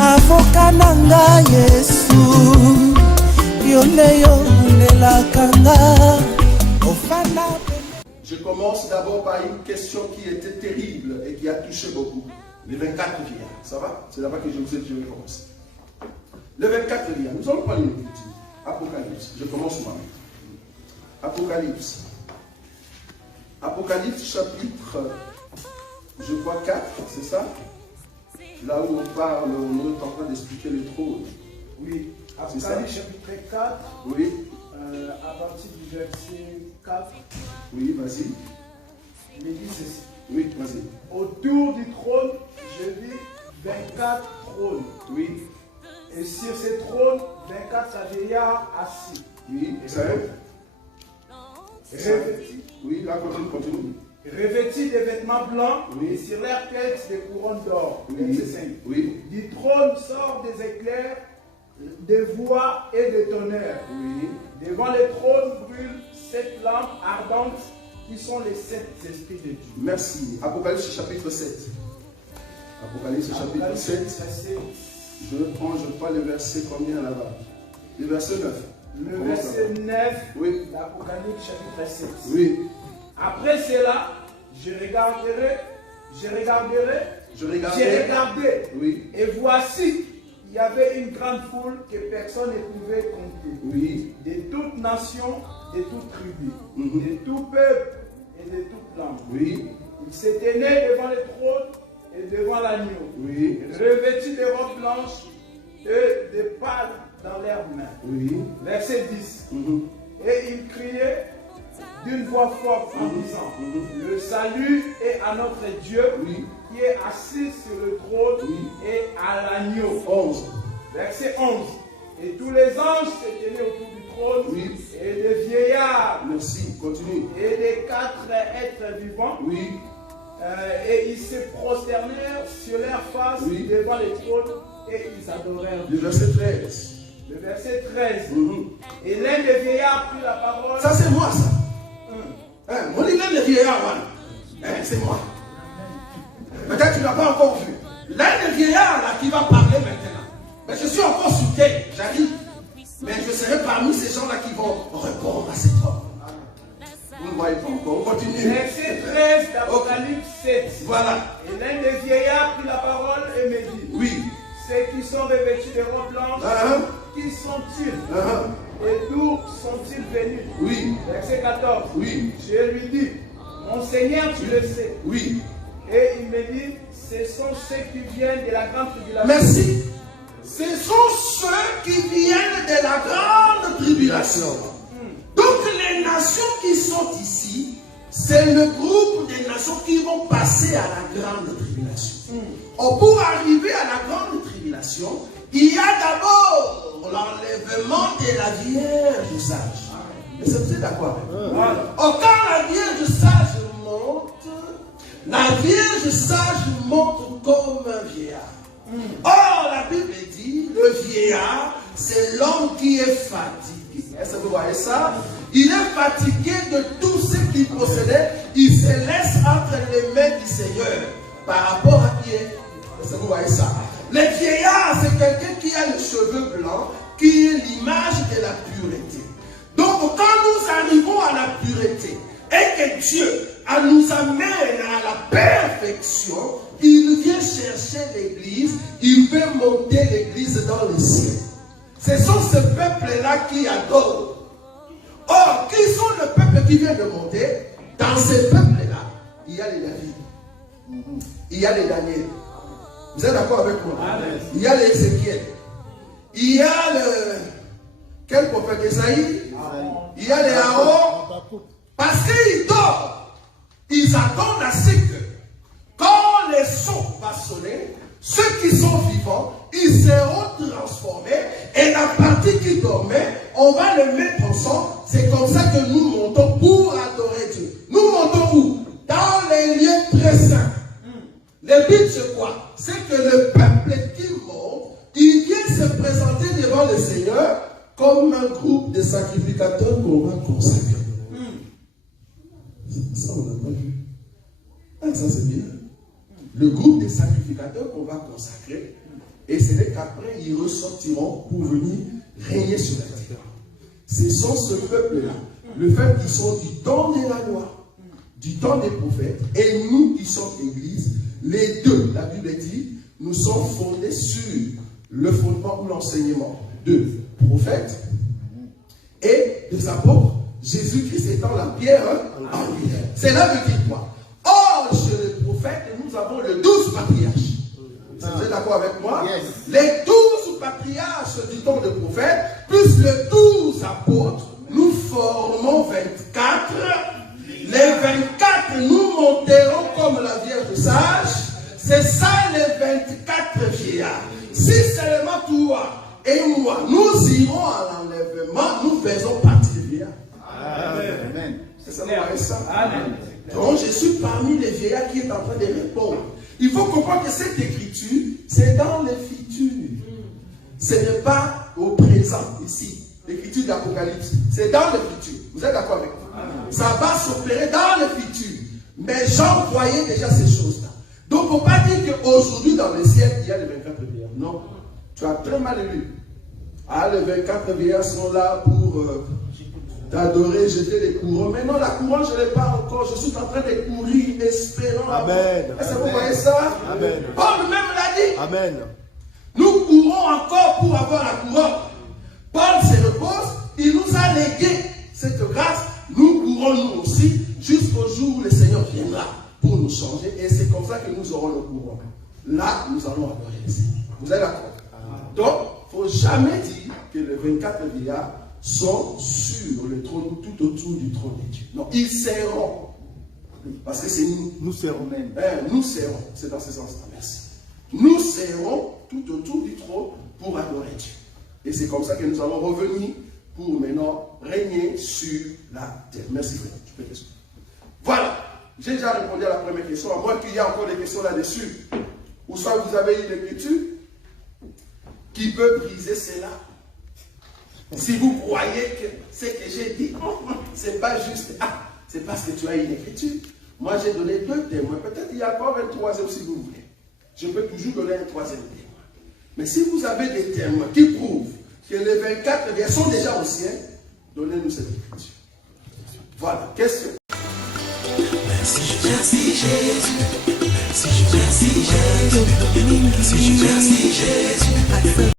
avocat nanga Yesu yoleyo nelakanga ofana. Je commence d'abord par une question qui était terrible et qui a touché beaucoup. Les 24 vieillards, ça va? C'est là-bas que je vous ai dit, je vais commencer. Les 24 vieillards, nous allons prendre une écriture. Apocalypse, je commence moi-même. Apocalypse. Apocalypse chapitre, je crois 4, c'est ça? Là où on parle, on est en train d'expliquer le trône. Oui, Apocalypse chapitre 4, oui. À partir du verset 4. Oui, vas-y. Il dit ceci. Oui, vas-y. Autour du trône, je vis 24 trônes. Oui. Et sur ces trônes, 24 vieillards assis. Oui, ça Revêtis. Oui, là, continue. Revêtis des vêtements blancs, oui. et sur leur tête des couronnes d'or. Oui. Verset 5. Oui. Du trône sortent des éclairs, des voix et des tonnerres. Oui. Devant le trône brûlent 7 lampes ardentes qui sont les 7 esprits de Dieu. Merci. Apocalypse chapitre 7. Apocalypse chapitre 7. Je prends le verset combien là-bas? Le verset 9. Le verset 9, oui. L'Apocalypse chapitre 7. Oui. Après cela, je regardais, oui. Et voici, il y avait une grande foule que personne ne pouvait compter. Oui. De toutes nations, de toutes tribus, de tout peuple et de toute langue. Oui. Ils se tenaient devant le trône et devant l'agneau, oui. Revêtus de robes blanches et de palmes dans leurs mains. Oui. Verset 10. Et ils criaient d'une voix forte en disant, le salut est à notre Dieu, qui est assis sur le trône et à l'agneau. 11. Verset 11. Et tous les anges se tenaient autour du trône, et les vieillards, merci, continue, et les 4 êtres vivants, et ils se prosternèrent sur leur face devant le trône, et ils adorèrent Dieu. Le verset 13. Le verset 13. Et l'un des vieillards prit la parole. Ça c'est moi ça. Mon l'un des vieillards, c'est moi. Peut-être tu n'as pas encore vu. L'un des vieillards là qui va parler maintenant. Mais je suis encore sous terre, j'arrive. Mais je serai parmi ces gens là qui vont répondre à cet homme. Vous ne voyez pas encore, on continue. Verset 13 d'Apocalypse 7. Voilà. Et l'un des vieillards prit la parole et me dit, oui. Ceux qui sont revêtus de robes blanches, qui sont-ils et d'où sont-ils venus? Oui. Verset 14. Oui. Je lui dis, mon Seigneur, tu le sais. Oui. Et il me dit, ce sont ceux qui viennent de la grande tribulation. Merci. Ce sont ceux qui viennent de la grande tribulation. Donc les nations qui sont ici, c'est le groupe des nations qui vont passer à la grande tribulation. Pour arriver à la grande tribulation, il y a d'abord l'enlèvement de la Vierge sage. Mais vous êtes d'accord? Quand la Vierge sage monte, la Vierge sage monte comme un vieillard. Or, la Bible dit, le vieillard, c'est l'homme qui est fatigué. Est-ce que vous voyez ça? Il est fatigué de tout ce qu'il possédait. Il se laisse entre les mains du Seigneur. Par rapport à qui est? Est-ce que vous voyez ça? Le vieillard, c'est quelqu'un qui a les cheveux blancs, qui est l'image de la pureté. Donc, quand nous arrivons à la pureté, et que Dieu nous amène à la perfection, il vient chercher l'église, il veut monter l'église dans le ciel. Ce sont ce peuple-là qui adore. Or, qui sont le peuple qui vient de monter? Dans ce peuple-là, il y a les David, il y a les Daniel. Vous êtes d'accord avec moi? Il y a les Ézéchiel, il y a le... Quel prophète? Esaïe? Il y a les Aaron. Parce qu'ils dorment. Ils attendent à ce que, quand les sons vont sonner, ceux qui sont vivants, ils seront transformés. Et la partie qui dormait, on va le mettre en son. C'est comme ça que nous montons pour adorer Dieu. Nous montons où? Dans les lieux très saints. Le but c'est quoi? C'est que le peuple qui monte, il vient se présenter devant le Seigneur comme un groupe de sacrificateurs qu'on va consacrer. Ça, on n'a pas vu. Ça, c'est bien. Le groupe des sacrificateurs qu'on va consacrer. Et ce n'est qu'après, ils ressortiront pour venir régner sur la terre. Ce sont ce peuple-là, le fait qu'ils sont du temps de la loi, du temps des prophètes, et nous qui sommes Église, les deux, la Bible dit, nous sommes fondés sur le fondement ou l'enseignement de prophètes et des apôtres, Jésus-Christ étant la pierre angulaire. Cela veut dire quoi? Or, chez les prophètes, nous avons les 12 patriarches. Vous êtes d'accord avec moi? Yes. Les 12 patriarches du temps des prophètes, plus les 12 apôtres, nous formons 24. Les 24, nous monterons comme la Vierge sage. C'est ça les 24 vieillards. Si seulement toi et moi, nous irons à l'enlèvement, nous faisons partie des vieillards. Amen. C'est ça, Amen. Donc je suis parmi les vieillards qui est en train de répondre. Il faut comprendre que cette écriture, c'est dans le futur. Ce n'est pas au présent ici. L'écriture d'Apocalypse, c'est dans le futur. Vous êtes d'accord avec moi? Ça va s'opérer dans le futur. Mais Jean voyait déjà ces choses-là. Donc, il ne faut pas dire qu'aujourd'hui, dans le ciel, il y a les 24 vieillards. Non. Tu as très mal lu. Ah, les 24 vieillards sont là pour t'adorer, jeter des couronnes. Mais non, la couronne, je ne l'ai pas encore. Je suis en train de courir, espérant. Amen. Est-ce que vous voyez ça? Amen. Paul même l'a dit. Amen. Nous courons encore pour avoir la couronne. Paul se repose. Il nous a légué cette grâce. Nous courons nous aussi jusqu'au jour où le Seigneur viendra pour nous changer. Et c'est comme ça que nous aurons le couronne. Là, nous allons adorer le Seigneur. Vous êtes d'accord? Donc, il ne faut jamais dire que les 24 vieillards sont sur le trône ou tout autour du trône de Dieu. Non, ils seront. Parce que c'est nous. Nous serons même. Nous serons. C'est dans ce sens-là. Merci. Nous serons tout autour du trône pour adorer Dieu. Et c'est comme ça que nous allons revenir pour maintenant régner sur la terre. Merci frère. Tu peux t'exprimer. Voilà. J'ai déjà répondu à la première question. À moins qu'il y ait encore des questions là-dessus. Ou soit vous avez une écriture qui peut briser cela. Si vous croyez que ce que j'ai dit, ce n'est pas juste. Ah, c'est parce que tu as une écriture. Moi, j'ai donné 2 témoins. Peut-être il y a encore un troisième si vous voulez. Je peux toujours donner un troisième témoin. Mais si vous avez des témoins qui prouvent que les 24 versets sont déjà au ciel, donnez-nous cette écriture. Voilà, question. Merci Jésus. Merci Jésus. Merci Jésus. Merci Jésus.